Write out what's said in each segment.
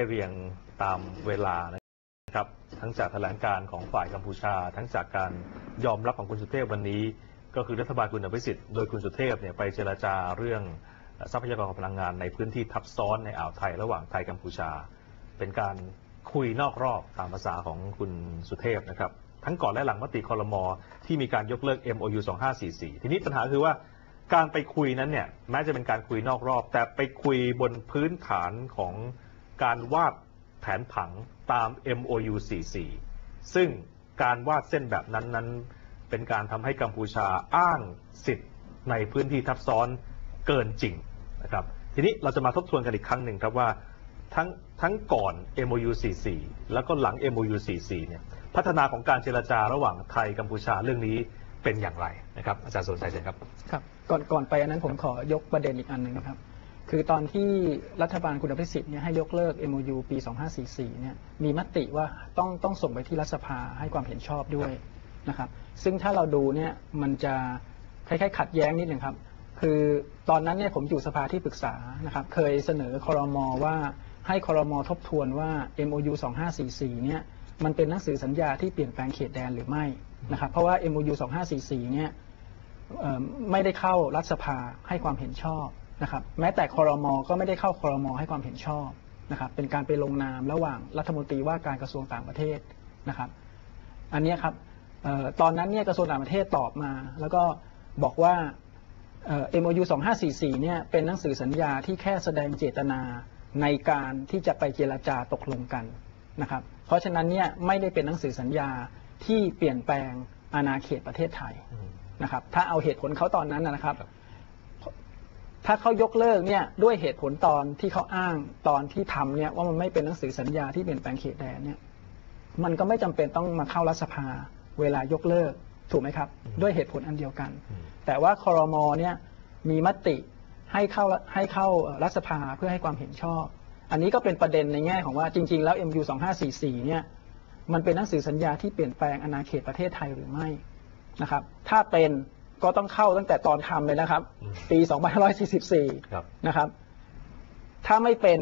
้เรียงตามเวลานะครับ ทั้งจากแถลงการของฝ่ายกัมพูชา ทั้งจากการยอมรับของคุณสุเทพวันนี้ ก็คือรัฐบาลคุณอภิสิทธิ์โดยคุณสุเทพเนี่ยไปเจรจาเรื่องทรัพยากรพลังงานในพื้นที่ทับซ้อนในอ่าวไทยระหว่างไทยกัมพูชา เป็นการคุยนอกรอบตามภาษาของคุณสุเทพนะครับ ทั้งก่อนและหลังมติคอรมอที่มีการยกเลิก MOU 2544 ทีนี้ปัญหาคือว่าการไปคุยนั้นเนี่ยแม้จะเป็นการคุยนอกรอบ แต่ไปคุยบนพื้นฐานของ การวาดแผนผังตาม MOU 44 ซึ่งการวาดเส้นแบบนั้นนั้น เป็นการทำให้กัมพูชาอ้างสิทธิ์ในพื้นที่ทับซ้อนเกินจริงนะครับ ทีนี้เราจะมาทบทวนกันอีกครั้งหนึ่งครับว่าทั้งทั้งก่อน MOU 44 แล้วก็หลัง MOU 44 เนี่ย พัฒนาของการเจรจาระหว่างไทยกัมพูชาเรื่องนี้เป็นอย่างไรนะครับ อาจารย์สนใจเชิญครับ ครับ ก่อนก่อนไปอันนั้นผมขอยกประเด็นอีกอันหนึ่งนะครับ คือตอนที่รัฐบาลคุณอภิสิทธิ์เนี่ยให้ยกเลิก MOU ปี 2544 เนี่ยมีมติว่าต้องต้องส่งไปที่รัฐสภาให้ความเห็นชอบด้วยนะครับ ซึ่งถ้าเราดูเนี่ยมันจะคล้ายๆ ขัดแย้งนิดหนึ่งครับ คือตอนนั้นเนี่ยผมอยู่สภาที่ปรึกษานะครับ เคยเสนอคอรมอว่าให้คอรมอทบทวนว่า MOU 2544 เนี่ยมันเป็นหนังสือสัญญาที่เปลี่ยนแปลงเขตแดนหรือไม่นะครับเพราะว่า MOU 2544 เนี่ยเอ่อไม่ได้เข้ารัฐสภาให้ความเห็นชอบ นะครับแม้แต่คอรมอก็ไม่ได้เข้าคอรมอให้ความเห็นชอบนะครับเป็นการไปลงนามระหว่างรัฐมนตรีว่าการกระทรวงต่างประเทศนะครับ อันนี้ครับออตอนนั้นเนี่ยกระทรวงต่างประเทศตอบมา แล้วก็บอกว่าเอ่อ MOU 2544เนี่ยเป็นหนังสือสัญญาที่แค่แสดงเจตนาในการที่จะไปเจรจาตกลงกันนะครับ เพราะฉะนั้นเนี่ยไม่ได้เป็นหนังสือสัญญาที่เปลี่ยนแปลงอาณาเขตประเทศไทยนะครับ ถ้าเอาเหตุผลเขาตอนนั้นนะครับ ถ้าเขายกเลิกเนี่ยด้วยเหตุผลตอนที่เขาอ้างตอนที่ทำเนี่ยว่ามันไม่เป็นหนังสือสัญญาที่เปลี่ยนแปลงเขตแดนเนี่ยมันก็ไม่จำเป็นต้องมาเข้ารัฐสภาเวลายกเลิกถูกไหมครับ ด้วยเหตุผลอันเดียวกัน แต่ว่าคอรมอเนี่ยมีมติให้เข้าให้เข้ารัฐสภาเพื่อให้ความเห็นชอบ อันนี้ก็เป็นประเด็นในแง่ของว่าจริง ๆ แล้ว MU 2544เนี่ยมันเป็นหนังสือสัญญาที่เปลี่ยนแปลงอาณาเขตประเทศไทยหรือไม่นะครับถ้าเป็น ก็ต้องเข้าตั้งแต่ตอนทำเลยนะครับอืมปี ครับ 2544 นะครับ ถ้าไม่เป็น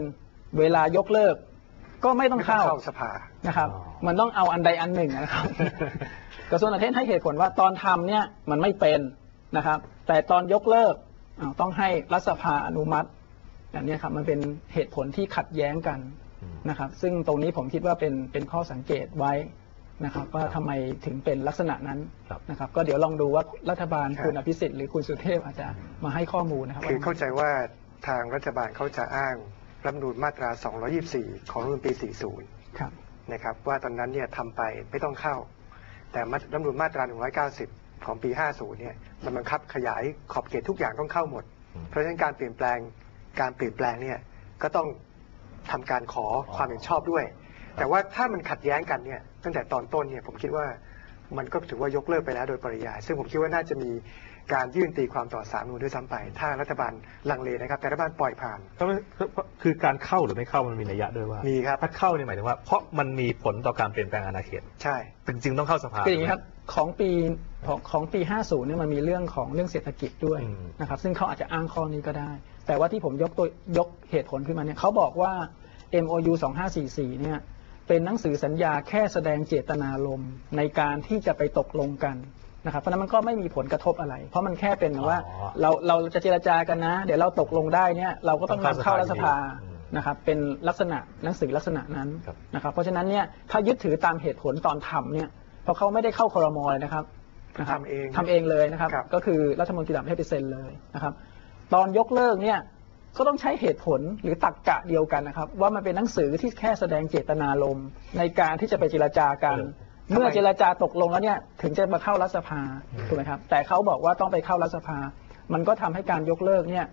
เวลายกเลิก ก็ไม่ต้องเข้าเข้าสภา นะครับ อ๋อ มันต้องเอาอันใดอันหนึ่งนะครับ กระทรวงต่างประเทศให้เหตุผลว่าตอนทำเนี่ยมันไม่เป็นนะครับ แต่ตอนยกเลิกอ้าวต้องให้รัฐสภาอนุมัติอย่างนี้ครับมันเป็นเหตุผลที่ขัดแย้งกันอืมนะครับ ซึ่งตรงนี้ผมคิดว่าเป็นเป็นข้อสังเกตไว้ นะครับว่าทำไมถึงเป็นลักษณะนั้นครับนะครับก็เดี๋ยวลองดูว่ารัฐบาลครับคุณอภิสิทธิ์หรือคุณสุเทพอาจจะมาให้ข้อมูลนะครับคือเข้าว่าใจว่าทางรัฐบาลเขาจะอ้างรัฐธรรมนูญมาตรา 224 ของรัฐธรรมนูญปี 40 ครับนะครับว่าตอนนั้นเนี่ยทำไปไม่ต้องเข้า แต่รัฐธรรมนูญมาตรา 190 ของปี 50 เนี่ยมันบังคับขยายขอบเขตทุกอย่างต้องเข้าหมดอืมเพราะฉะนั้นการเปลี่ยนแปลงการเปลี่ยนแปลงเนี่ยก็ต้องทำการขอความเห็นชอบด้วย แต่ว่าถ้ามันขัดแย้งกันเนี่ยตั้งแต่ตอนต้นเนี่ยผมคิดว่ามันก็ถือว่ายกเลิกไปแล้วโดยปริยาย ซึ่งผมคิดว่าน่าจะมีการยื่นตีความต่อสามนูนด้วยซ้ำไป ถ้ารัฐบาลลังเลนะครับแต่รัฐบาลปล่อยผ่าน ก็ไม่คือการเข้าหรือไม่เข้ามันมีนัยยะด้วยว่ามีครับถ้าเข้าเนี่ยหมายถึงว่า เพราะมันมีผลต่อการเปลี่ยนแปลงอาณาเขตใช่เป็นจริงต้องเข้าสภาคืออย่างนี้ครับของปีของของปี 50เนี่ยมันมีเรื่องของเรื่องเศรษฐกิจด้วยอืมนะครับซึ่งเขาอาจจะอ้างข้อนี้ก็ได้ แต่ว่าที่ผมยกตัวยกเหตุผลขึ้นมาเนี่ยเขาบอกว่า MOU 2544เนี่ย เป็นหนังสือสัญญาแค่แสดงเจตนารมณ์ในการที่จะไปตกลงกันนะครับเพราะฉะนั้นมันก็ไม่มีผลกระทบอะไร เพราะมันแค่เป็นว่าอ๋อเราเราจะเจรจากันนะ เดี๋ยวเราตกลงได้เนี่ยเราก็ต้องนำเข้ารัฐสภาอืมนะครับเป็นลักษณะหนังสือลักษณะนั้นครับนะครับเพราะฉะนั้นเนี่ยถ้ายึดถือตามเหตุผลตอนทำเนี่ยเพราะเขาไม่ได้เข้าคอรมอเลยนะครับนะครับทำเองทำเองเลยนะครับครับ ก็คือรัฐมนตรีต่างประเทศไปเซ็นเลยนะครับ ตอนยกเลิกเนี่ย ก็ต้องใช้เหตุผลหรือตรรกกะเดียวกันนะครับ ว่ามันเป็นหนังสือที่แค่แสดงเจตนารมณ์ในการที่จะไปเจรจากันเออเมื่อเจรจาตกลงแล้วเนี่ยถึงจะมาเข้ารัฐสภาถูกไหมครับแต่เขาบอกว่าต้องไปเข้ารัฐสภา มันก็ทำให้การยกเลิกเนี่ย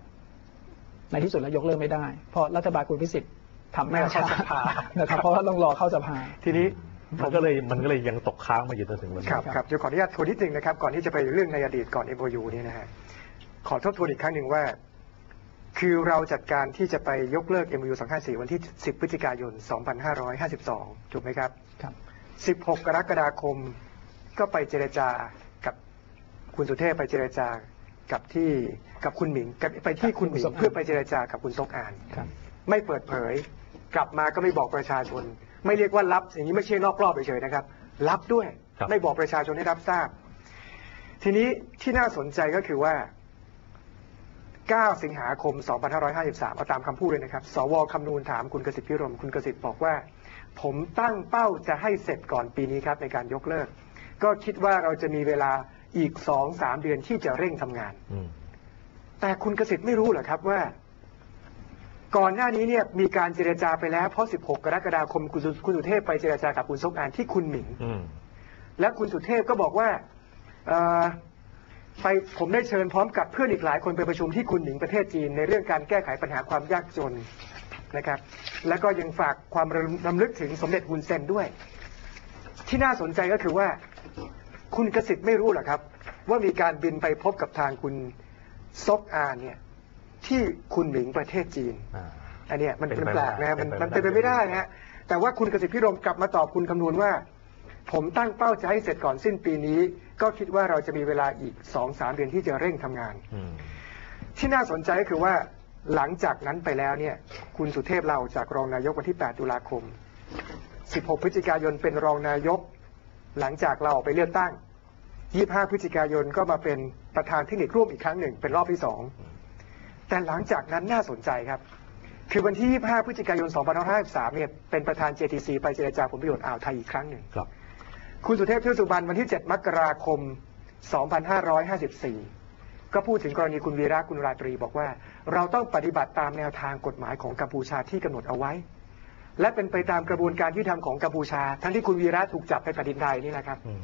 ในที่สุดแล้วยกเลิกไม่ได้ เพราะรัฐบาลคุณพิสิทธิ์ทำไม่ไม่เข้าช้าสภานะครับเพราะว่าต้องรอเข้าสภา ทีนี้มันก็เลยมันก็เลยยังตกค้างมาอยู่จนถึงวันนี้ครับครับเดี๋ยวขออนุญาตทวนนิดนึงนะครับ ก่อนที่จะไปเรื่องในอดีตก่อน MOU นี้นะฮะขอทบทวนอีกครั้งหนึ่งว่า คือเราจัดการที่จะไปยกเลิก MOU 254 วันที่ 10 พฤศจิกายน 2552 ถูกไหมครับ ครับ 16 กรกฎาคมก็ไปเจรจากับคุณสุเทพไปเจรจากับที่กับคุณหมิงกับไปที่คุณหมิงคุณซกอานเพื่อไปเจรจากับคุณซกอาน ครับ ไม่เปิดเผย กลับมาก็ไม่บอกประชาชน ไม่เรียกว่ารับอย่างนี้ไม่ใช่นอกรอบเฉยๆนะครับ รับด้วย ครับ ไม่บอกประชาชนให้รับทราบ ทีนี้ที่น่าสนใจก็คือว่า 9 สิงหาคม 2553 เอาตามคำพูดเลยนะครับ สวคำนูนถามคุณกสิทธิ์พิรม คุณกสิทธิ์บอกว่า ผมตั้งเป้าจะให้เสร็จก่อนปีนี้ครับในการยกเลิก ก็คิดว่าเราจะมีเวลาอีก 2-3 เดือนที่จะเร่งทำงานอืมแต่คุณกสิทธิ์ไม่รู้เหรอครับว่า ก่อนหน้านี้เนี่ยมีการเจรจาไปแล้ว เพราะ 16 กรกฎาคมคุณสุคุณสุเทพไปเจรจากับคุณซกอานที่คุณหมิงอืมและคุณสุเทพก็บอกว่าเอ่อ ไปผมได้เชิญพร้อมกับเพื่อนอีกหลายคนไปประชุมที่คุณหมิงประเทศจีน ในเรื่องการแก้ไขปัญหาความยากจนนะครับ แล้วก็ยังฝากความรำรำลึกถึงสมเด็จฮุนเซนด้วย ที่น่าสนใจก็คือว่าคุณกสิทธิ์ไม่รู้เหรอครับ ว่ามีการบินไปพบกับทางคุณซกอานเนี่ยที่คุณหมิงประเทศจีนอ่าอันเนี้ยมันเป็นมันไปแปลกไม่นะได้มันเป็นไปมันเป็นไปไม่ไม่ได้ได้นะฮะแต่ว่าคุณกสิทธิพิรมกลับมาตอบคุณคำนวณว่า ผมตั้งเป้าจะให้เสร็จก่อนสิ้นปีนี้ ก็คิดว่าเราจะมีเวลาอีกสองสามเดือนที่จะเร่งทำงานอืมที่น่าสนใจก็คือว่าหลังจากนั้นไปแล้วเนี่ย คุณสุเทพเราจากรองนายกวันที่ 8 ตุลาคม 16 พฤศจิกายนเป็นรองนายก หลังจากเราออกไปเลือกตั้ง 25 พฤศจิกายนก็มาเป็นประธานเทคนิคร่วมอีกครั้งหนึ่ง เป็นรอบที่สองแต่หลังจากนั้นน่าสนใจครับ คือวันที่ 25 พฤศจิกายน 2553 เนี่ย เป็นประธาน JTC ไปเจรจาผลประโยชน์อ่าวไทยอีกครั้งหนึ่ง ครับคุณสุเทพเทือกสุบรรณวันที่ 7 มกราคม 2554 ก็พูดถึงกรณีคุณวีระคุณราตรีบอกว่า เราต้องปฏิบัติตามแนวทางกฎหมายของกัมพูชาที่กำหนดเอาไว้ และเป็นไปตามกระบวนการยุติธรรมของกัมพูชา ทั้งที่คุณวีระถูกจับไปแผ่นดินไทยนี่นะครับอืม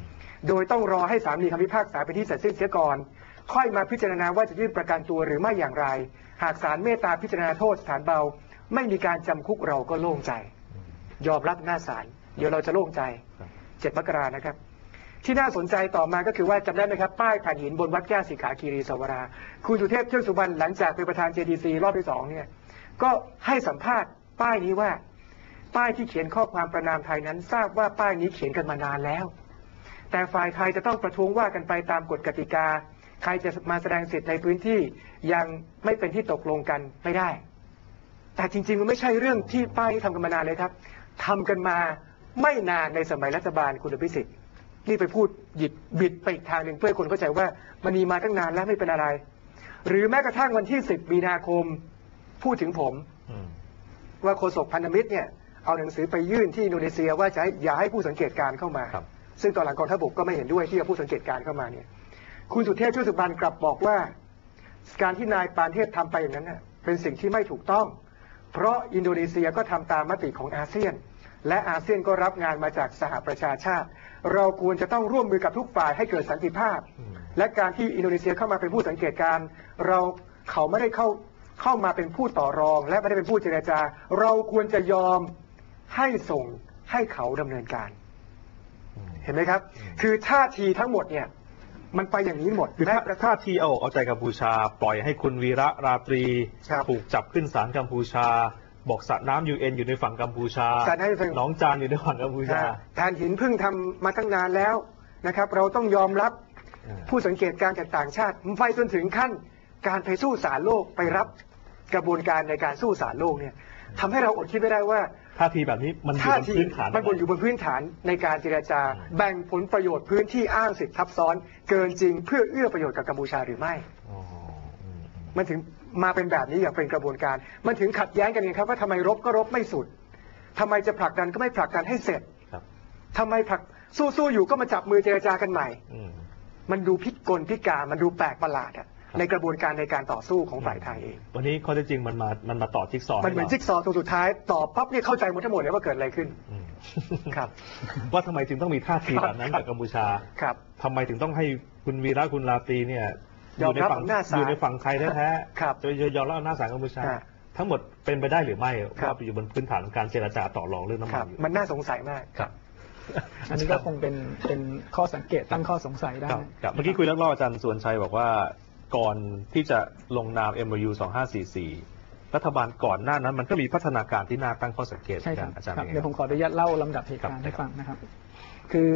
โดยต้องรอให้สามีคำพิพากษาเป็นที่เสร็จสิ้นเสียก่อน ค่อยมาพิจารณาว่าจะยื่นประกันตัวหรือไม่อย่างไร หากศาลเมตตาพิจารณาโทษสถานเบา ไม่มีการจำคุกเราก็โล่งใจ ยอมรับหน้าศาลเดี๋ยวเราจะโล่งใจครับ 7 มกรานะครับ ที่น่าสนใจต่อมาก็คือว่าจำได้ไหมครับ ป้ายแผ่นหินบนวัดแก้วสีขาคีรีสวรา คุณสุเทพเทือกสุบรรณหลังจากเป็นประธาน JDC รอบที่สองเนี่ยก็ให้สัมภาษณ์ป้ายนี้ว่า ป้ายที่เขียนข้อความประนามไทยนั้น ทราบว่าป้ายนี้เขียนกันมานานแล้ว แต่ฝ่ายไทยจะต้องประท้วงว่ากันไปตามกฎกติกา ใครจะมาแสดงสิทธิ์ในพื้นที่ยังไม่เป็นที่ตกลงกันไม่ได้ แต่จริงๆมันไม่ใช่เรื่องที่ป้ายที่ทำกันมานานเลยครับทำกันมา ไม่นานในสมัยรัฐบาลคุณอภิสิทธิ์นี่ไปพูดหยิบบิดไปอีกทางหนึ่งเพื่อให้คนเข้าใจว่ามันมีมาตั้งนานแล้วไม่เป็นอะไร หรือแม้กระทั่งวันที่ 10 มีนาคมพูดถึงผมอืมว่าโฆษกพันธมิตรเนี่ยเอาหนังสือไปยื่นที่อินโดนีเซียว่าจะให้อย่าให้ผู้สังเกตการณ์เข้ามาครับซึ่งตอนหลังกองทัพบกก็ไม่เห็นด้วยที่จะผู้สังเกตการณ์เข้ามาเนี่ย คุณสุเทพช่วยสุบรรณกลับบอกว่า การที่นายปานเทพทำไปอย่างนั้นน่ะเป็นสิ่งที่ไม่ถูกต้อง เพราะอินโดนีเซียก็ทำตามมติของอาเซียน และอาเซียนก็รับงานมาจากสหประชาชาติ เราควรจะต้องร่วมมือกับทุกฝ่ายให้เกิดสันติภาพอืมและการที่อินโดนีเซียเข้ามาเป็นผู้สังเกตการณ์เราเขาไม่ได้เข้าเข้ามาเป็นผู้ต่อรอง และไม่ได้เป็นผู้เจรจา เราควรจะยอมให้ส่งให้เขาดำเนินการอืมเห็นไหมครับ คือท่าทีทั้งหมดเนี่ยมันไปอย่างนี้หมดคือแม้ถ้ากระทั่งท่าทีเอาอกเอาใจกัมพูชา ปล่อยให้คุณวีระราตรีครับถูกจับขึ้นศาลกัมพูชา บอกสระน้ำยูเอ็นอยู่ในฝั่งกัมพูชาสระน้ำ UN หนองจานอยู่ในฝั่งกัมพูชานะแทนหินเพิ่งทำมาตั้งนานแล้วนะครับ เราต้องยอมรับอ่า ผู้สังเกตการณ์จากต่างชาติไปจนถึงขั้นการไปสู้ศาลโลกไปรับกระบวนการในการสู้ศาลโลกเนี่ยทำให้เราอดคิดไม่ได้ว่าท่าทีแบบนี้มันอยู่ท่าบนทีพื้นฐาน มันบนอยู่บนพื้นฐานในการเจรจาอืมแบ่งผลประโยชน์พื้นที่อ้างสิทธิทับซ้อน เกินจริงเพื่อเอื้อประโยชน์กับกัมพูชาหรือไม่อ๋ออืมอืมมันถึง มาเป็นแบบนี้อย่างเป็นกระบวนการ มันถึงขัดแย้งกันไงครับว่าทำไมรบก็รบไม่สุดทำไมจะผลักดันก็ไม่ผลักดันให้เสร็จครับทำไมผลักสู้ๆอยู่ก็มาจับมือเจรจากันใหม่อืมมันดูพิกลพิการมันดูแปลกประหลาดอะในกระบวนการในการต่อสู้ของฝ่ายไทยเอง วันนี้ข้อเท็จจริงมันมา มันมาต่อจิ๊กซอว์มันเหมือนให้ราจิ๊กซอว์ตัวสุดท้ายต่อปั๊บเนี่ยเข้าใจหมดทั้งหมดเลยว่าเกิดอะไรขึ้นอืมครับ ว่าทำไมถึงต้องมีท่าทีแบบนั้นครับกับกัมพูชา ครับทำไมถึงต้องให้คุณวีระคุณลาตรีเนี่ย ยอมรับในฝั่งอำนาจศาลอยู่ในฝั่งไทยแท้ๆครับจะยอมรับอำนาจศาลกัมพูชาฮะทั้งหมดเป็นไปได้หรือไม่ครับว่าอยู่บนพื้นฐานของการเจรจาต่อรองเรื่องน้ำคมัรันบอยู่มันน่าสงสัยมากครับอันนี้ก็คงเป็นเป็นข้อสังเกตตั้งข้อสงสัยได้ครับครับเมื่อกี้คุยลักล่ออาจารย์สวนชัยบอกว่าก่อนที่จะลงนาม MOU 2544 รัฐบาลก่อนหน้านั้นมันก็มีพัฒนาการที่น่าตั้งข้อสังเกตใช่ครับอาจารย์ครับเป็นไงเดี๋ยวผมขออนุญาตเล่าลำดับเหตุการครัณ์บให้ฟังนะครับ คือ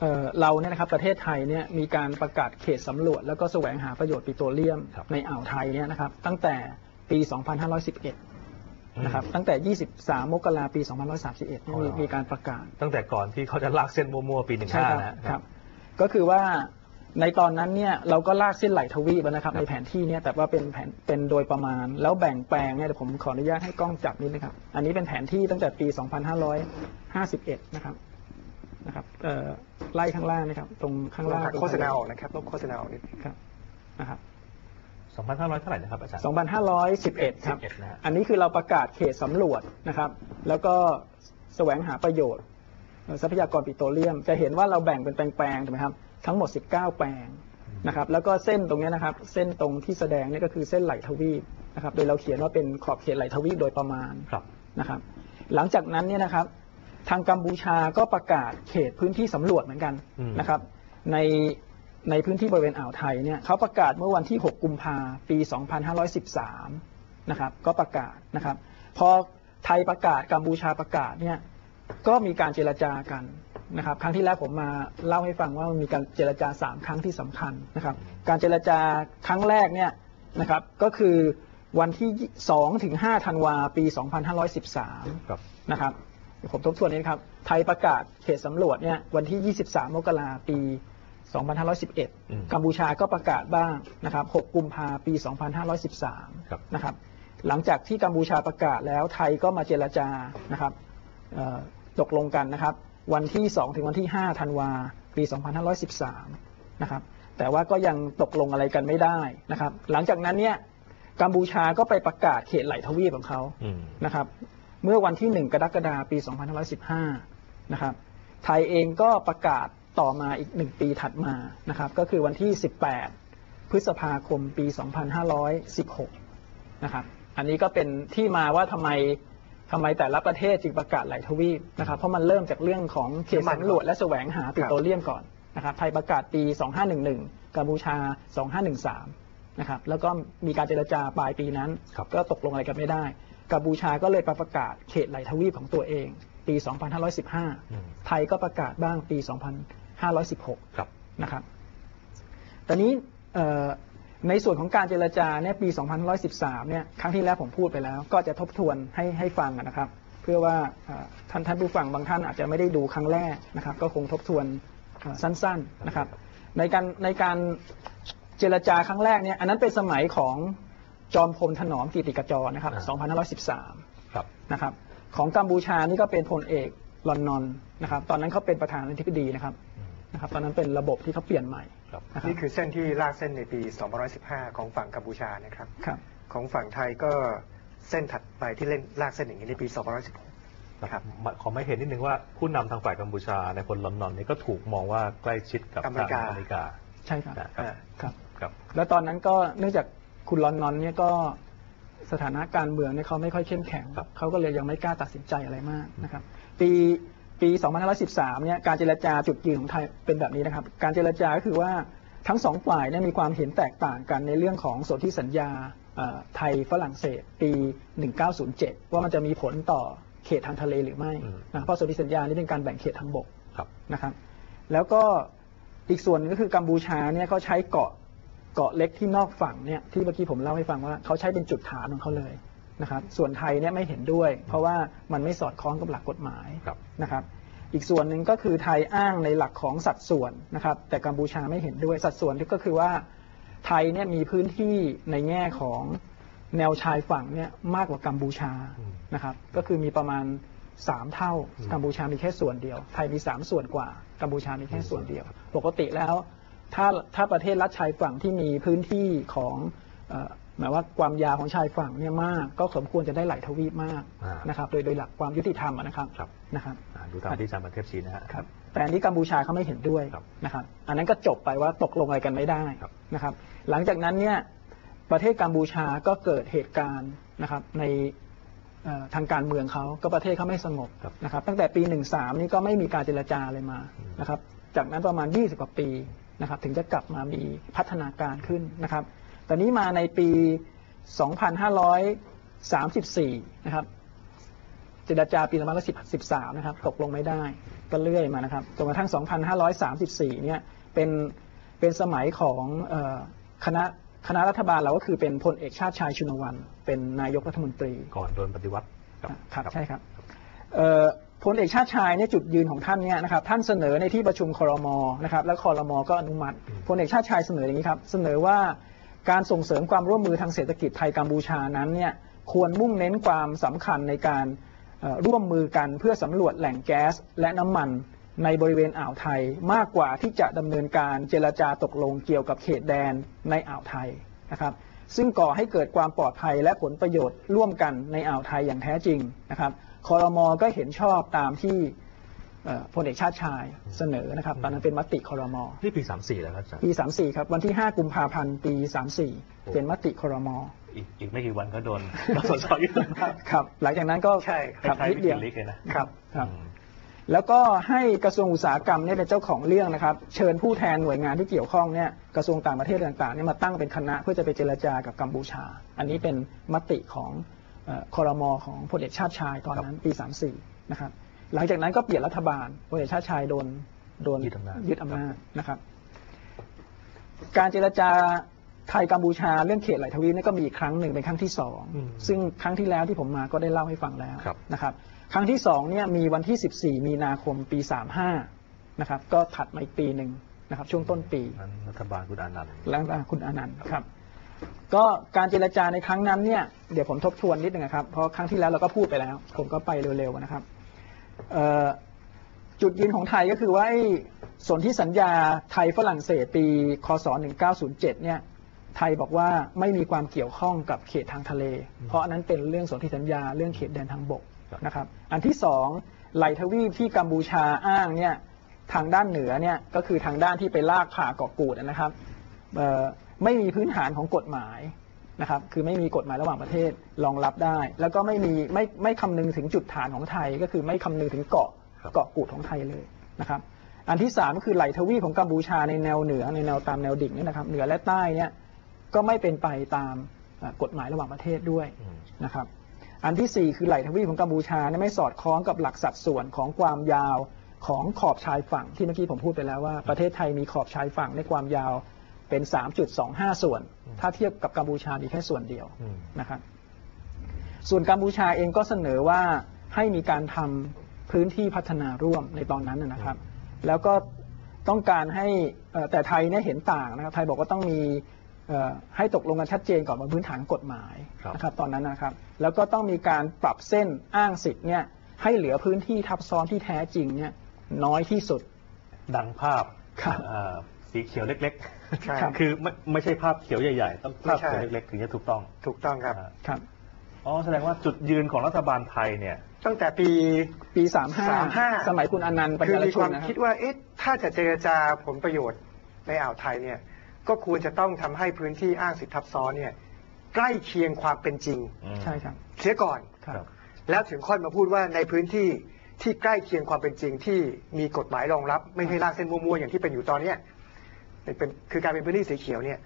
เอ่อเราเนี่ยนะครับประเทศไทยเนี่ยมีการประกาศเขตสำรวจ แล้วก็แสวงหาประโยชน์ปิโตรเลียมครับในอ่าวไทยเนี่ยนะครับตั้งแต่ปี 2511 นะครับตั้งแต่ 23 มกราปี 2531เนี่ยมีอ๋อมีการประกาศ ตั้งแต่ก่อนที่เขาจะลากเส้นมั่วๆปีหนึ่งใช่ห้าครับนะครับก็คือว่าในตอนนั้นเนี่ยเราก็ลากเส้นไหลทวีปนะครับครับในแผนที่เนี่ยแต่ว่าเป็นแผนเป็นโดยประมาณ แล้วแบ่งแปลงเนี่ยเดี๋ยวผมขออนุญาตให้กล้องจับนิดนะครับ อันนี้เป็นแผนที่ตั้งแต่ปี 2551 นะครับ นะครับเอ่อไล่ข้างล่างนะครับ ตรงข้างล่างโฆษณาออกนะครับลบโฆษณาออกนิดนึงครับนะครับสองพันห้าร้อยเท่าไหร่นะครับอาจารย์2511ครับ11นะฮะอันนี้คือเราประกาศเขตสำรวจนะครับ แล้วก็แสวงหาประโยชน์เอ่อทรัพยากรปิโตรเลียม จะเห็นว่าเราแบ่งเป็นแปลงๆถูกไหมครับทั้งหมด 19 แปลงนะครับแล้วก็เส้นตรงเนี้ยนะครับ เส้นตรงที่แสดงเนี่ยก็คือเส้นไหลทวีปนะครับโดยเราเขียนว่าเป็นขอบเขตไหลทวีปโดยประมาณครับนะครับ หลังจากนั้นเนี่ยนะครับ ทางกัมพูชาก็ประกาศเขตพื้นที่สำรวจเหมือนกันอืมนะครับ ในในพื้นที่บริเวณอ่าวไทยเนี่ยเขาประกาศเมื่อวันที่ 6 กุมภาปี 2513 นะครับ ก็ประกาศนะครับ พอไทยประกาศกัมพูชาประกาศเนี่ยก็มีการเจรจากันนะครับ ครั้งที่แล้วผมมาเล่าให้ฟังว่ามันมีการเจรจา 3 ครั้งที่สำคัญนะครับ การเจรจาครั้งแรกเนี่ยนะครับก็คือวันที่2ถึง5ธันวาปี 2513ครับนะครับเดี๋ยว ผมทบทวนนี้นะครับ ไทยประกาศเขตสำรวจเนี่ยวันที่ 23 มกราปีอืม2511 กัมพูชาก็ประกาศบ้างนะครับ 6 กุมภาปี 2513ครับนะครับ หลังจากที่กัมพูชาประกาศแล้วไทยก็มาเจรจานะครับเอ่อตกลงกันนะครับ วันที่ 2 ถึงวันที่ 5 ธันวาปี 2513 นะครับ แต่ว่าก็ยังตกลงอะไรกันไม่ได้นะครับ หลังจากนั้นเนี่ยกัมพูชาก็ไปประกาศเขตไหลทวีปของเขาอืมนะครับ เมื่อวันที่ 1 กรกฎาคมปี 2515 นะครับ ไทยเองก็ประกาศต่อมาอีก 1 ปีถัดมา นะครับ ก็คือวันที่ 18 พฤษภาคมปี 2516 นะครับ อันนี้ก็เป็นที่มาว่าทำไมทำไมแต่ละประเทศจึงประกาศไหลทวีปนะครับ เพราะมันเริ่มจากเรื่องของเขตสำรวจและแสวงหาปิโตรเลียมก่อนนะครับ ไทยประกาศปี 2511 กัมพูชา 2513 นะครับ แล้วก็มีการเจรจาปลายปีนั้นครับก็ตกลงอะไรกันไม่ได้ กัมพูชาก็เลยประกาศเขตไหลทวีปของตัวเอง ปีอืม2515 ไทยก็ประกาศบ้างปี 2516ครับนะครับ ตอนนี้เอ่อในส่วนของการเจรจาเนี่ยปี 2513 เนี่ย ครั้งที่แล้วผมพูดไปแล้ว ก็จะทบทวนให้ให้ฟังนะครับ เพื่อว่าเอ่อท่านท่านผู้ฟังบางท่านอาจจะไม่ได้ดูครั้งแรกนะครับ ก็คงทบทวนเอ่อสั้น ๆ นะครับ ในการในการเจรจาครั้งแรกเนี่ย อันนั้นเป็นสมัยของ จอมพลถนอมกิติกจรนะครับ 2513 ครับ นะครับ ของกัมพูชานี่ก็เป็นพลเอกลอนนอนนะครับ ตอนนั้นเขาเป็นประธานาธิบดีนะครับอืมนะครับ ตอนนั้นเป็นระบบที่เขาเปลี่ยนใหม่ครับนะครับนี่คือเส้นที่ลากเส้นในปี 2515 ของฝั่งกัมพูชานะครับ ครับ ของฝั่งไทยก็เส้นถัดไปที่เล่นลากเส้นอย่างนี้ในปี 2516ครับมาขอไม่เห็นนิดนึงว่าผู้นำทางฝ่ายกัมพูชาในคนลอนดอนนี่ก็ถูกมองว่าใกล้ชิดกับอเมริทางกาอเมริกา ใช่ครับนะครับอ่าครับ ครับ แล้วตอนนั้นก็เนื่องจาก คุณลอนนอนเนี่ยก็สถานะการเมืองเนี่ยเขาไม่ค่อยเข้มแข็งครับเขาก็เลยยังไม่กล้าตัดสินใจอะไรมากนะครับ ปีปี 2513 เนี่ยการเจรจาจุดยืนของไทยเป็นแบบนี้นะครับ การเจรจาก็คือว่าทั้งสองฝ่ายเนี่ยมีความเห็นแตกต่างกันในเรื่องของสนธิสัญญาเอ่อไทยฝรั่งเศส ปี 1907 ว่ามันจะมีผลต่อเขตทางทะเลหรือไม่อืมนะเพราะสนธิสัญญานี่เป็นการแบ่งเขตทางบกครับนะครับ แล้วก็อีกส่วนหนึงก็คือกัมพูชาเนี่ยเขาใช้เกาะ เกาะเล็กที่นอกฝั่งเนี่ยที่เมื่อกี้ผมเล่าให้ฟังว่าเขาใช้เป็นจุดฐานของเขาเลยนะครับ ส่วนไทยเนี่ยไม่เห็นด้วย เพราะว่ามันไม่สอดคล้องกับหลักกฎหมายครับนะครับ อีกส่วนหนึ่งก็คือไทยอ้างในหลักของสัดส่วนนะครับ แต่กัมพูชาไม่เห็นด้วยสัดส่วนก็คือว่าไทยเนี่ยมีพื้นที่ในแง่ของแนวชายฝั่งเนี่ยมากกว่ากัมพูชาอืมนะครับ ก็คือมีประมาณ 3 เท่าอืมกัมพูชามีแค่ส่วนเดียว ไทยมี 3 ส่วนกว่ากัมพูชามีแค่ส่วนเดียว ปกติแล้ว ถ้าถ้าประเทศรัฐชายฝั่งที่มีพื้นที่ของเอ่อหมายว่าความยาวของชายฝั่งเนี่ยมาก ก็สมควรจะได้ไหลทวีปมากอ่านนะครับโดยโดยหลักความยุติธรรมอะนะครับครับนะครับอ่าดูตามที่อาจารย์บันเทพชี้นะฮะครับแต่อันนี้กัมพูชาเขาไม่เห็นด้วยครับนะครับอันนั้นก็จบไปว่าตกลงอะไรกันไม่ได้ครับนะครับ หลังจากนั้นเนี่ยประเทศกัมพูชาก็เกิดเหตุการณ์นะครับในเอ่อทางการเมืองเขาก็ประเทศเขาไม่สงบครับนะครับ ตั้งแต่ปี 13 นี่ก็ไม่มีการเจรจาอะไรมาอืมนะครับ จากนั้นประมาณ 20 กว่าปี นะครับถึงจะกลับมามีพัฒนาการขึ้นนะครับ ตอนนี้มาในปี 2534 นะครับเจรจาปี2513 นะครับ ตกลงไม่ได้ก็เลื่อยมานะครับจนกระทั่ง 2534 เนี่ยเป็นเป็นสมัยของเออคณะคณะรัฐบาลเราก็คือเป็นพลเอกชาติชายชุนวัน เป็นนายกรัฐมนตรี ก่อนโดนปฏิวัติครับครับใช่ครับเอ่อ พลเอกชาติชายเนี่ยจุดยืนของท่านเนี่ยนะครับท่านเสนอในที่ประชุมครมนะครับแล้วครมก็อนุมัติพลเอกชาติชายเสนออย่างนี้ครับเสนอว่าการส่งเสริมความร่วมมือทางเศรษฐกิจไทยกัมพูชานั้นเนี่ยควรมุ่งเน้นความสำคัญในการร่วมมือกันเพื่อสำรวจแหล่งแก๊สและน้ำมันในบริเวณอ่าวไทยมากกว่าที่จะดำเนินการเจรจาตกลงเกี่ยวกับเขตแดนในอ่าวไทยนะครับซึ่งก่อให้เกิดความปลอดภัยและผลประโยชน์ร่วมกันในอ่าวไทยอย่างแท้จริงนะครับ คอรมอก็เห็นชอบตามที่เอ่อพลเอกชาติชายเสนอนะครับ ตอนนั้นเป็นมติคอรมอนี่ปี 34 แล้วครับอาจารย์ปี 34 ครับวันที่ 5 กุมภาพันธ์ปี 34 เป็นมติคอรมออีกอีกไม่กี่วันก็โดนกสชยึดอำนาจครับ หลังจากนั้นก็ใช่ครับคล้ายนิดๆวิเดีกิยวลิกเลยนะครับครับอืมแล้วก็ให้กระทรวงอุตสาหกรรมเนี่ยเป็นเจ้าของเรื่องนะครับ เชิญผู้แทนหน่วยงานที่เกี่ยวข้องเนี่ยกระทรวงต่างประเทศต่างๆเนี่ยมาตั้งเป็นคณะเพื่อจะไปเจรจากับกัมพูชา อันนี้เป็นมติของเอ่อ คอรมอของพลเอกชาติชายตอนนั้นปี 34 นะครับ หลังจากนั้นก็เปลี่ยนรัฐบาลพลเอกชาติชายโดนโดนยึดอำนาจยึดอำนาจนะครับ การเจรจาไทยกัมพูชาเรื่องเขตไหลทวีปนี่ก็มีอีกครั้งหนึ่งเป็นครั้งที่สองอืมซึ่งครั้งที่แล้วที่ผมมาก็ได้เล่าให้ฟังแล้วครับนะครับ ครั้งที่สองเนี่ยมีวันที่ 14 มีนาคมปี 35 นะครับ ก็ถัดมาอีกปีหนึ่งนะครับ ช่วงต้นปีนั้นรัฐบาลคุณอานันต์แล้วคุณอานันต์ครับ ก็การเจรจาในครั้งนั้นเนี่ยเดี๋ยวผมทบทวนนิดนึงนะครับ เพราะครั้งที่แล้วเราก็พูดไปแล้ว ผมก็ไปเร็วๆนะครับจุดยืนของไทยก็คือว่าไอ้สนธิสัญญาไทยฝรั่งเศสปี คศ 1907 เนี่ยไทยบอกว่าไม่มีความเกี่ยวข้องกับเขตทางทะเล เพราะอันนั้นเป็นเรื่องสนธิสัญญาเรื่องเขตแดนทางบกนะครับอันที่สองไหลทวีปที่กัมพูชาอ้างเนี่ยทางด้านเหนือเนี่ยก็คือทางด้านที่ไปลากผ่าเกาะกูดนะครับ ไม่มีพื้นฐานของกฎหมายนะครับ คือไม่มีกฎหมายระหว่างประเทศรองรับได้ แล้วก็ไม่มีไม่ไม่คำนึงถึงจุดฐานของไทย ก็คือไม่คำนึงถึงเกาะครับเกาะกูดของไทยเลยนะครับ อันที่สามก็คือไหลทวีปของกัมพูชาในแนวเหนือในแนวตามแนวดิ่งเนี่ยนะครับ เหนือและใต้เนี่ยก็ไม่เป็นไปตามเอ่อกฎหมายระหว่างประเทศด้วยอืมนะครับ อันที่ 4 คือไหลทวีปของกัมพูชาเนี่ยไม่สอดคล้องกับหลักสัดส่วนของความยาวของขอบชายฝั่งที่เมื่อกี้ผมพูดไปแล้วว่าประเทศไทยมีขอบชายฝั่งในความยาว เป็น 3.25 ส่วน ถ้าเทียบกับกัมพูชามีแค่ส่วนเดียวอืมนะครับส่วนกัมพูชาเองก็เสนอว่าให้มีการทำพื้นที่พัฒนาร่วมในตอนนั้นนะนะครับ แล้วก็ต้องการให้เอ่อแต่ไทยเนี่ยเห็นต่างนะครับ ไทยบอกว่าต้องมีเอ่อให้ตกลงกันชัดเจนก่อนบนพื้นฐานกฎหมายครับนะครับตอนนั้นนะครับ แล้วก็ต้องมีการปรับเส้นอ้างสิทธิ์เนี่ยให้เหลือพื้นที่ทับซ้อนที่แท้จริงเนี่ยน้อยที่สุด ดังภาพครับอ่าสีเขียวเล็ก ใช่ๆคือไม่ไม่ใช่ภาพเขียวใหญ่ๆ ต้องภาพไม่ใช่เขียวเล็กๆ ถึงจะถูกต้อง ถูกต้องครับอ่าครับ อ๋อ แสดงว่าจุดยืนของรัฐบาลไทยเนี่ย ตั้งแต่ปีปี 35 35สมัยคุณอนันต์ปัญคือญารมีชุคนวามนะครัคิดบว่า เอ๊ะ ถ้าจะเจรจาผลประโยชน์ในอ่าวไทยเนี่ย ก็ควรจะต้องทำให้พื้นที่อ้างสิทธิทับซ้อนเนี่ย ใกล้เคียงความเป็นจริง ใช่ครับ เสียก่อน ครับ แล้วถึงค่อยมาพูดว่าในพื้นที่ที่ใกล้เคียงความเป็นจริงที่มีกฎหมายรองรับ ไม่ให้ลากเส้นมั่วๆอย่างที่เป็นอยู่ตอนเนี้ย เป็นคือการเป็นพื้นที่สีเขียวเนี่ย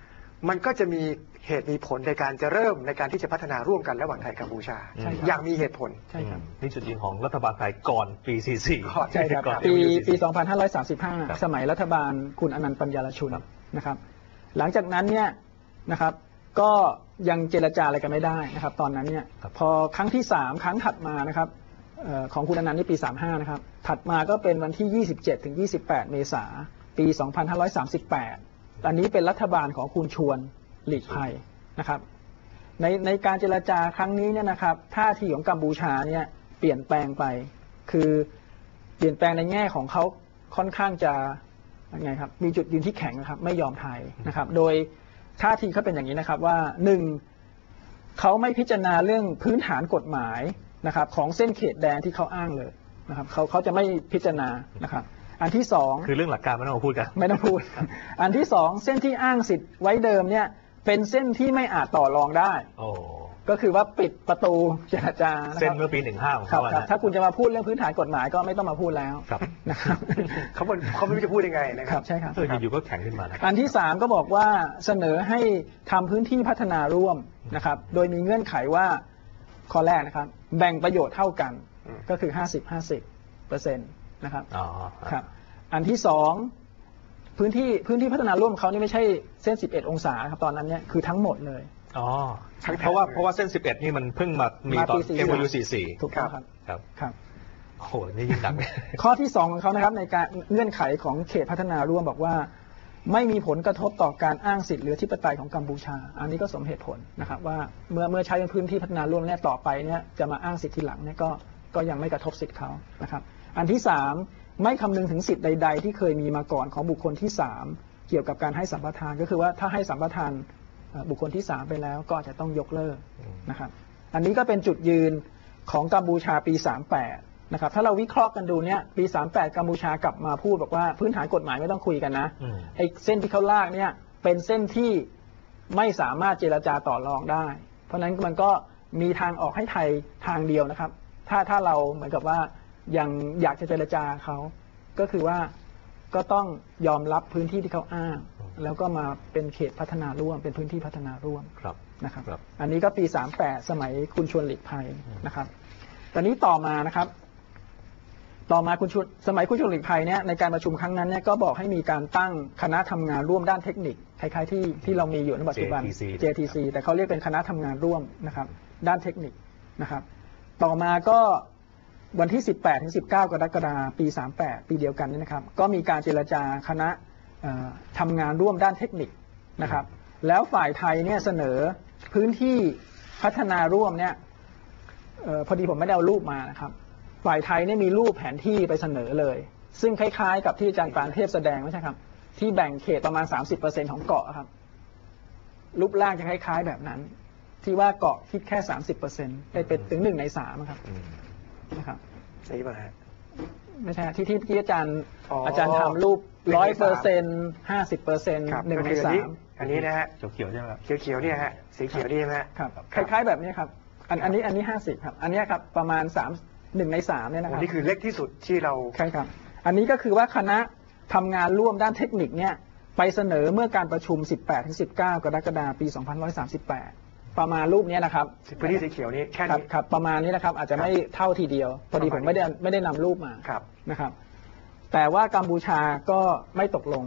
มันก็จะมีเหตุมีผลในการจะเริ่มในการที่จะพัฒนาร่วมกันระหว่างไทยกัมพูชา ใช่ครับ อย่างมีเหตุผล ใช่ครับอืมนี่จุดยืนของรัฐบาลไทยก่อนปี 44ก่อนใช่ครับ ก่อนปีปี ปีครับ2535 สมัยรัฐบาลคุณอนันต์ปัญญารชุนครับนะครับ หลังจากนั้นเนี่ยนะครับ ก็ยังเจรจาอะไรกันไม่ได้นะครับ ตอนนั้นเนี่ยพอครั้งที่ 3 ครั้งถัดมานะครับเอ่อของคุณอนันต์นี่ปี 35 นะครับ ถัดมาก็เป็นวันที่ 27 ถึง 28 เมษา ปี 2538 อันนี้เป็นรัฐบาลของคุณชวนหลีกภัยนะครับ ในในการเจรจาครั้งนี้เนี่ยนะครับท่าทีของกัมพูชาเนี่ยเปลี่ยนแปลงไป คือเปลี่ยนแปลงในแง่ของเขาค่อนข้างจะยังไงครับมีจุดยืนที่แข็งนะครับไม่ยอมไทยนะครับ โดยท่าทีเขาเป็นอย่างนี้นะครับว่าหนึ่งเขาไม่พิจารณาเรื่องพื้นฐานกฎหมายนะครับของเส้นเขตแดนที่เขาอ้างเลยนะครับเขาเขาจะไม่พิจารณานะครับ อันที่สองคือเรื่องหลักการไม่ต้องมาพูดกันไม่ต้องพูด อันที่สองเส้นที่อ้างสิทธิ์ไว้เดิมเนี่ย เป็นเส้นที่ไม่อาจต่อรองได้โอ้ก็คือว่าปิดประตูเจรจาะครับเส้นเมื่อปี15ของครับเขาอะครับนะถ้าคุณจะมาพูดเรื่องพื้นฐานกฎหมายก็ไม่ต้องมาพูดแล้วครับนะครับเขาบอกเขาไม่รู้จะพูดยังไงนะคครัรับบใช่ครับเอออยู่ๆก็แข็งขึ้นมานะอันที่สามก็บอกว่าเสนอให้ทำพื้นที่พัฒนาร่วมนะครับ โดยมีเงื่อนไขว่าข้อแรกนะครับ แบ่งประโยชน์เท่ากันอืมก็คือ50 50เปอร์เซ็นต์ นะครับอ๋อครับ อันที่สองพื้นที่พื้นที่พัฒนาร่วมเขานี่ไม่ใช่เส้น 11 องศาครับตอนนั้นเนี่ยคือทั้งหมดเลยอ๋อทั้งแถบเพราะว่าเลยเพราะว่าเส้น 11 นี่มันเพิ่งมามีมาตอปีน44 MOU 44 ถูกต้องครับครับครับโอ้โหนี่ยิ่งหนักข้อที่ 2 ของเขานะครับในการเงื่อนไขของเขตพัฒนาร่วมบอกว่า ไม่มีผลกระทบต่อการอ้างสิทธิหรือที่ปไตยของกัมพูชา อันนี้ก็สมเหตุผลนะครับว่าเมื่อเมื่อใช้เป็นพื้นที่พัฒนาร่วมเนี่ยต่อไปเนี่ยจะมาอ้างสิทธิทีหลังเนี่ยก็ก็ยังไม่กระทบสิทธิเขานะครับ อันที่ 3 ไม่คำนึงถึงสิทธิ์ใด ๆ ที่เคยมีมาก่อนของบุคคลที่ 3 เกี่ยวกับการให้สัมปทานก็คือว่าถ้าให้สัมปทานเอ่อบุคคลที่ 3 ไปแล้วก็อาจจะต้องยกเลิกนะครับอันนี้ก็เป็นจุดยืนของกัมพูชาปี 38 นะครับ ถ้าเราวิเคราะห์กันดูเนี่ยปี 38 กัมพูชากลับมาพูดบอกว่าพื้นฐานกฎหมายไม่ต้องคุยกันนะอืมไอ้เส้นที่เขาลากเนี่ยเป็นเส้นที่ไม่สามารถเจรจาต่อรองได้ เพราะฉะนั้นมันก็มีทางออกให้ไทยทางเดียวนะครับ ถ้าถ้าเราเหมือนกับว่า ยังอยากจะเจรจาเขาก็คือว่าก็ต้องยอมรับพื้นที่ที่เขาอ้าง แล้วก็มาเป็นเขตพัฒนาร่วม เป็นพื้นที่พัฒนาร่วมครับนะครับครับ อันนี้ก็ปี 38 สมัยคุณชวนหลีกภัยนะครับ ตอนนี้ต่อมานะครับ ต่อมาคุณชวนสมัยคุณชวนหลีกภัยเนี่ยในการประชุมครั้งนั้นเนี่ยก็บอกให้มีการตั้งคณะทำงานร่วมด้านเทคนิคคล้ายๆที่ที่เรามีอยู่ในปัจจุบัน JTC JTC แต่เขาเรียกเป็นคณะทำงานร่วมนะครับ ด้านเทคนิคนะครับ ต่อมาก็ วันที่ 18ถึง19 กรกฎาคมปี 38 ปีเดียวกันนี่นะครับ ก็มีการเจรจาคณะทำงานร่วมด้านเทคนิคนะครับ แล้วฝ่ายไทยเนี่ยเสนอพื้นที่พัฒนาร่วมเนี่ยออพอดีผมไม่ได้เอารูปมานะครับ ฝ่ายไทยเนี่ยมีรูปแผนที่ไปเสนอเลย ซึ่งคล้ายๆ กับที่อาจารย์ปานเทพแสดงไม่ใช่ครับ ที่แบ่งเขตประมาณ 30%ของเกาะครับ รูปร่างจะคล้ายๆแบบนั้น ที่ว่าเกาะคิดแค่ 30%ได้เป็นถึงหนึ่งในสามครับ นะครับนี่ป่ะฮะไม่ใช่ที่ที่ที่อาจารย์อ๋อออาจารย์ทำรูปหนึ่งร้อยในเปอสาร์มเซ็นต์ห้าสิบเปอร์เซ็นต์ครับหนึ่งก็ในคืออันสานี้มอันนี้นะฮะเขียวๆใช่ไหมครับเขียวๆเนี่ยฮะสีเขียวนี่ใช่ไหมฮะครับครับคล้ายๆแบบนี้ครับอันอันนี้อันนี้ห้าสิบครับ อันเนี้ยครับประมาณสามหนึ่งในสามเนี่ยนะคโอ้รับ นี่คือเล็กที่สุดที่เรา ใช่ครับ อันนี้ก็คือว่าคณะทำงานร่วมด้านเทคนิคเนี่ยไปเสนอเมื่อการประชุม 18-19 กรกฎาคมปี2538 ประมาณรูปเนี้ยนะครับพื้นที่สีเขียวนี้แค่ครับนี้ ครับประมาณนี้นะครับอาจจะไม่เท่าทีเดียวพอดีผมไม่ได้ไม่ได้นำรูปมาครับ นะครับ แต่ว่ากัมพูชาก็ไม่ตกลง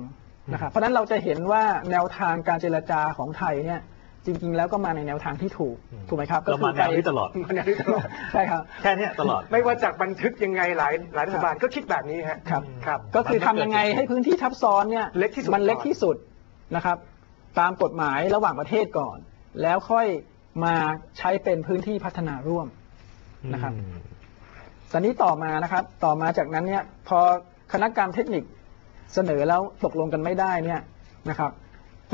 นะครับ เพราะฉะนั้นเราจะเห็นว่าแนวทางการเจรจาของไทยเนี่ยจริง ๆ แล้วก็มาในแนวทางที่ถูกอืม ถูกไหมครับเรามาแนวนี้ตลอด มันอันนี้ตลอดใช่ครับ แค่เนี้ยตลอด ไม่ว่าจากบันทึกยังไงหลายหลายรัฐบาลก็คิดแบบนี้ฮะครับ ครับ ก็คือทำยังไงให้พื้นที่ทับซ้อนเนี่ยเล็กที่สุดมันเล็กก่อนที่สุดนะครับ ตามกฎหมายระหว่างประเทศก่อน แล้วค่อยมาใช้เป็นพื้นที่พัฒนาร่วมนะครับอืมตอนนี้ต่อมานะครับ ต่อมาจากนั้นเนี่ยพอคณะกรรมเทคนิคเสนอแล้วตกลงกันไม่ได้เนี่ยนะครับ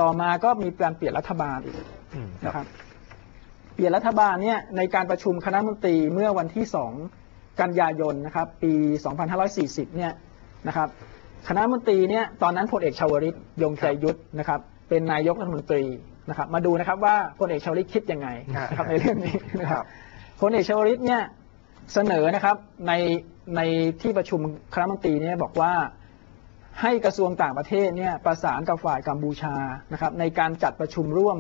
ต่อมาก็มีการเปลี่ยนรัฐบาลอีกอืมนะครับ เปลี่ยนรัฐบาลเนี่ยในการประชุมคณะมนตรีเมื่อวันที่2กันยายนนะครับ ปี 2540 เนี่ยนะครับ คณะมนตรีเนี่ยตอนนั้นพลเอกชาวริตยงใจยุทธนะครับ เป็นนายกรัฐมนตรี นะครับมาดูนะครับว่าพลเอกชาวริตคิดยังไงนะครับในเรื่องนี้นะคครัรับบพลเอกชวลิตเนี่ยเสนอนะครับในในที่ประชุมคณะมนตรีเนี่ยบอกว่าให้กระทรวงต่างประเทศเนี่ยประสานกับฝ่ายกัมพูชานะครับในการจัดประชุมร่วม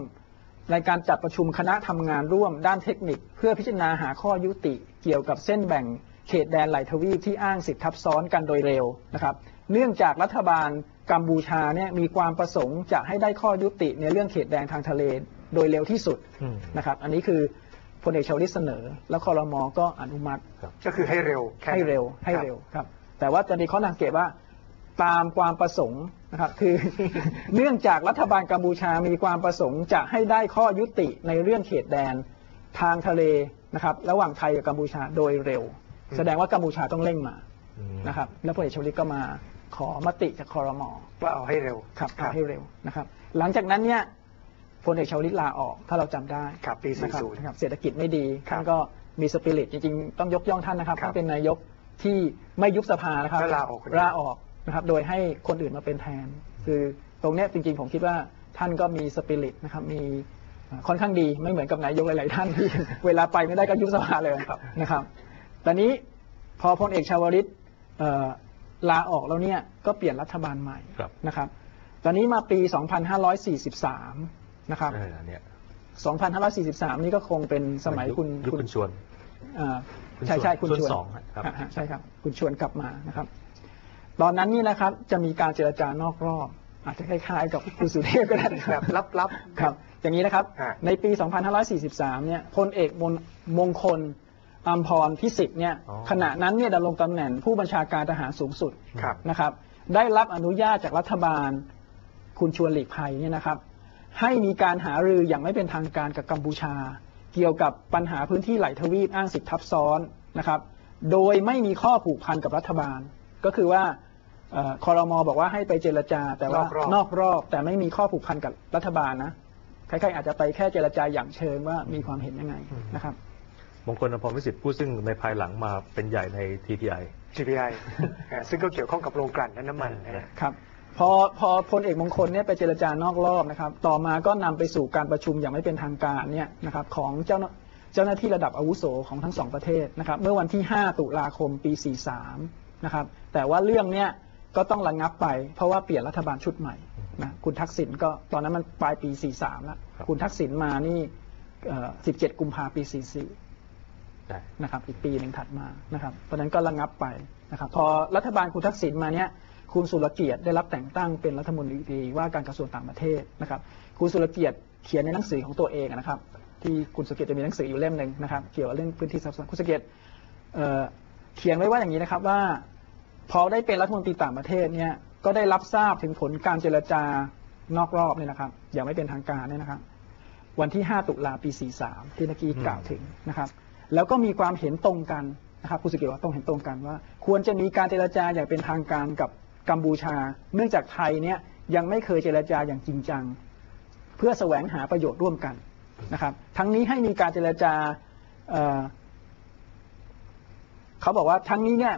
ในการจัดประชุมคณะทำงานร่วมด้านเทคนิค เพื่อพิจารณาหาข้อยุติเกี่ยวกับเส้นแบ่งเขตแดนไหลทวีปที่อ้างสิทธิทับซ้อนกันโดยเร็วนะครับ เนื่องจากรัฐบาล กัมพูชาเนี่ยมีความประสงค์จะให้ได้ข้อยุติในเรื่องเขตแดนทางทะเลโดยเร็วที่สุดอืม นะครับ อันนี้คือพลเอกชวลิตเสนอ แล้วคอรมอก็อนุมัติ ก็คือให้เร็วแค่นั้นให้เร็วให้เร็วครับ แต่ว่าจะมีข้อสังเกตว่าตามความประสงค์นะครับคือ เนื่องจากรัฐบาลกัมพูชามีความประสงค์จะให้ได้ข้อยุติในเรื่องเขตแดนทางทะเลนะครับ ระหว่างไทยกับกัมพูชาโดยเร็ว แสดงว่ากัมพูชาต้องเร่งมาอืมนะครับ แล้วพลเอกชวลิตก็มา ขอมติจากคอรมอว่าเอาให้เร็วครับเอาให้เร็วนะครับ หลังจากนั้นเนี่ยพลเอกชวลิตลาออก ถ้าเราจำได้ครับปีนะครับ40นะครับเศรษฐกิจไม่ดีครับท่านก็มีสปิริตจริงๆ ต้องยกย่องท่านนะครับครับท่านเป็นนายกที่ไม่ยุบสภานะครับแล้วลาออกคนเดียวลาออกนะครับ โดยให้คนอื่นมาเป็นแทน คือตรงเนี้ยจริงๆ ผมคิดว่าท่านก็มีสปิริตนะครับ มีเอ่อค่อนข้างดีไม่เหมือนกับนายกหลายๆท่านที่เวลาไปไม่ได้ก็ยุบสภาเลยนะครับ ตอนนี้พอพลเอกชาวลิตเอ่อ ลาออกแล้วเนี่ยก็เปลี่ยนรัฐบาลใหม่ครับนะครับ ตอนนี้มาปี 2543 นะครับเออเนี่ย2543 นี่ก็คงเป็นสมัยคุณยุคคุณคุณชวนอ่าคุณใช่ใช่คุณชวนชวนสองครับอ่าฮะใช่ครับ คุณชวนกลับมานะครับ ตอนนั้นนี่นะครับจะมีการเจรจานอกรอบ อาจจะคล้ายๆกับคุณสุเทพก็ได้นะคแบรับบลับครับ อย่างนี้นะครับอ่าในปี 2543 เนี่ยพลเอกมนมงคล อัมพรพิสิทธิ์เนี่ยอ๋อขณะนั้นเนี่ยดำรงตำแหน่งผู้บัญชาการทหารสูงสุดครับ นะครับ ได้รับอนุญาตจากรัฐบาล คุณชวนหลีกภัยเนี่ยนะครับ ให้มีการหารืออย่างไม่เป็นทางการกับกัมพูชา เกี่ยวกับปัญหาพื้นที่ไหลทวีปอ้างสิทธิทับซ้อนนะครับ โดยไม่มีข้อผูกพันกับรัฐบาล ก็คือว่าเอ่อคอรมอบอกว่าให้ไปเจรจา แต่ว่านอกรอบ นอกรอบแต่ไม่มีข้อผูกพันกับรัฐบาลนะใครๆอาจจะไปแค่เจรจาอย่างเชิงว่ามีความเห็นยังไงนะครับ มงคลอภรวิสิทธิ์ผู้ซึ่งในภายหลังมาเป็นใหญ่ใน TPI GPI อ่าซึ่งก็เกี่ยวข้องกับโรงกลั่นและน้ำมันนะฮะครับพอพอพลเอกมงคลเนี่ยไปเจรจานอกรอบนะครับต่อมาก็นำไปสู่การประชุมอย่างไม่เป็นทางการเนี่ยนะครับของเจ้าหน้าเจ้าหน้าที่ระดับอาวุโสของทั้งสองประเทศนะครับเมื่อวันที่ 5 ตุลาคมปี 43 นะครับแต่ว่าเรื่องเนี้ยก็ต้องระงับไป เพราะว่าเปลี่ยนรัฐบาลชุดใหม่นะคุณทักษิณก็ตอนนั้นมันปลายปี 43 แล้วครับคุณทักษิณมานี่เอ่อ17 กุมภาพันธ์ปี 44ใช่ นะครับ อีกปีหนึ่งถัดมานะครับ เพราะนั้นก็ระงับไปนะครับ พอรัฐบาลคุณทักษิณมาเนี่ยคุณสุรเกียรติได้รับแต่งตั้งเป็นรัฐมนตรีว่าการกระทรวงต่างประเทศนะครับ คุณสุรเกียรติเขียนในหนังสือของตัวเองนะครับ ที่คุณสุรเกียรติจะมีหนังสืออยู่เล่มหนึ่งนะครับ เกี่ยวกับเรื่องพื้นที่ซับซ้อนคุณสุรเกียรติเอ่อเขียนไว้ว่าอย่างนี้นะครับว่า พอได้เป็นรัฐมนตรีต่างประเทศเนี่ยก็ได้รับทราบถึงผลการเจรจานอกรอบเนี่ยนะครับอย่างไม่เป็นทางการเนี่ยนะครับ วันที่ 5 ตุลาปี 43 ที่เมื่อกี้กล่าวถึงนะครับ แล้วก็มีความเห็นตรงกันนะครับคุณสุกิจว่าต้องเห็นตรงกันว่า ควรจะมีการเจรจาอย่างเป็นทางการกับกัมพูชา เนื่องจากไทยเนี่ยยังไม่เคยเจรจาอย่างจริงจัง เพื่อแสวงหาประโยชน์ร่วมกันนะครับ ทั้งนี้ให้มีการเจรจาเเขาบอกว่าทั้งนี้เนี่ย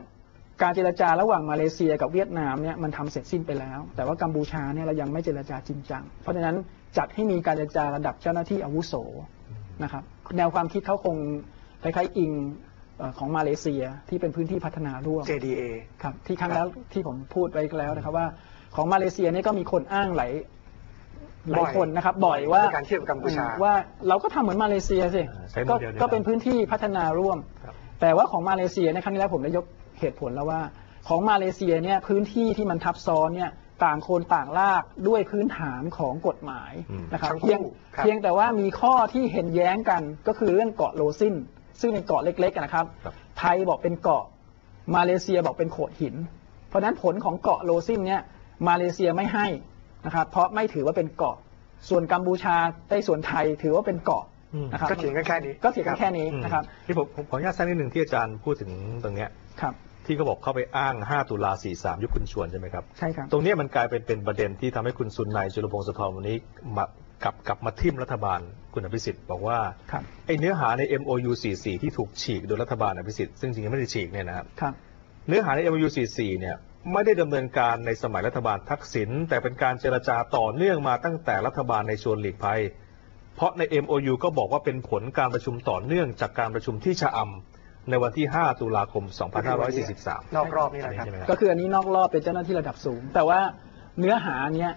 การเจรจาระหว่างมาเลเซียกับเวียดนามเนี่ยมันทำเสร็จสิ้นไปแล้ว แต่ว่ากัมพูชาเนี่ยเรายังไม่เจรจาจริงจัง เพราะฉะนั้นจัดให้มีการเจรจาระดับเจ้าหน้าที่อาวุโสนะครับแนวความคิดเขาคง คล้ายๆอิงเอ่อของมาเลเซียที่เป็นพื้นที่พัฒนาร่วม JDA ครับที่ครั้งแล้วที่ผมพูดไปแล้วนะครับว่าของมาเลเซียเนี่ยก็มีคนอ้างหลายหลายคนนะครับบ่อยว่าในการเทียบกับกัมพูชาว่าเราก็ทำเหมือนมาเลเซียสิใช้โมก็เดลเดียวกันก็เป็นพื้นที่พัฒนาร่วมครับแต่ว่าของมาเลเซียในครั้งที่แล้วผมได้ยกเหตุผลแล้วว่า ของมาเลเซียเนี่ยพื้นที่ที่มันทับซ้อนเนี่ยต่างคนต่างลากด้วยพื้นฐานของกฎหมายอืมนะครับทั้งคู่เพียงครับเพียงแต่ว่ามีข้อที่เห็นแย้งกันก็คือเรื่องเกาะโลซิน ซึ่งเป็นเกาะเล็กๆนะครับครับ ไทยบอกเป็นเกาะ มาเลเซียบอกเป็นโขดหิน เพราะฉะนั้นผลของเกาะโลซินเนี่ยมาเลเซียไม่ให้นะครับ เพราะไม่ถือว่าเป็นเกาะ ส่วนกัมพูชาได้ส่วนไทยถือว่าเป็นเกาะอืมนะครับก็เถียงกันแค่นี้ก็เถียงกันแค่นี้อืมนะครับที่ผมผมขออนุญาตแทรกนิดหนึ่งที่อาจารย์พูดถึงตรงเนี้ยครับที่เขาบอกเข้าไปอ้าง 5 ตุลา 43 ยุคคุณชวนใช่ไหมครับ ใช่ครับ ตรงเนี้ยมันกลายเป็นเป็นประเด็นที่ทำให้คุณสุนนายจุลพงศ์สุธรวันนี้มา กลับกลับมาทิ่มรัฐบาลคุณอภิสิทธิ์บอกว่าครับไอ้เนื้อหาใน MOU 44 ที่ถูกฉีกโดยรัฐบาลอภิสิทธิ์ซึ่งจริงๆไม่ได้ฉีกเนี่ยนะครับครับ เนื้อหาใน MOU 44 เนี่ยไม่ได้ดำเนินการในสมัยรัฐบาลทักษิณแต่เป็นการเจรจาต่อเนื่องมาตั้งแต่รัฐบาลในชวนหลีกภัย เพราะใน MOU ก็บอกว่าเป็นผลการประชุมต่อเนื่องจากการประชุมที่ชะอำในวันที่ 5 ตุลาคม 2543 นอกรอบนี่แหละครับใช่ไหมครับ ก็คืออันนี้นอกรอบเป็นเจ้าหน้าที่ระดับสูง แต่ว่าเนื้อหาเนี้ย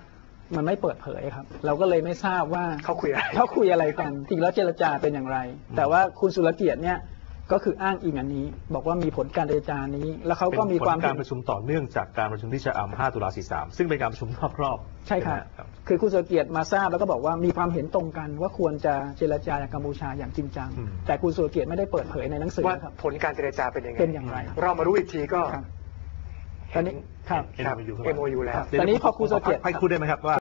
มันไม่เปิดเผยครับ เราก็เลยไม่ทราบว่าเขาคุยอะไรเขาคุยอะไรกันจริงแล้วเจรจาเป็นอย่างไร แต่ว่าคุณสุรเกียรติเนี่ยก็คืออ้างอิงอันนี้ บอกว่ามีผลการเจรจานี้ แล้วเขาก็มีความเป็นผลเห็กานรประชุมต่อเนื่องจากการประชุมที่ชะอำ5ตุลา43ซึ่งเป็นการประชุมรอบรอบๆใช่ครับไหมครับคือคุณสุรเกียรติมาทราบแล้วก็บอกว่ามีความเห็นตรงกันว่าควรจะเจรจากับกัมพูชาอย่างจริงจังอืมแต่คุณสุรเกียรติไม่ได้เปิดเผยในหนังสือว่าครับผลการเจรจาเป็นยังไงเป็นอย่างไร เรามารู้อีกทีก็ครับตอนนี้ครับครับ MOU ครับ MOU แล้วตอนนี้พอครูสุรเกียรติให้ครูได้ไหมครับว่า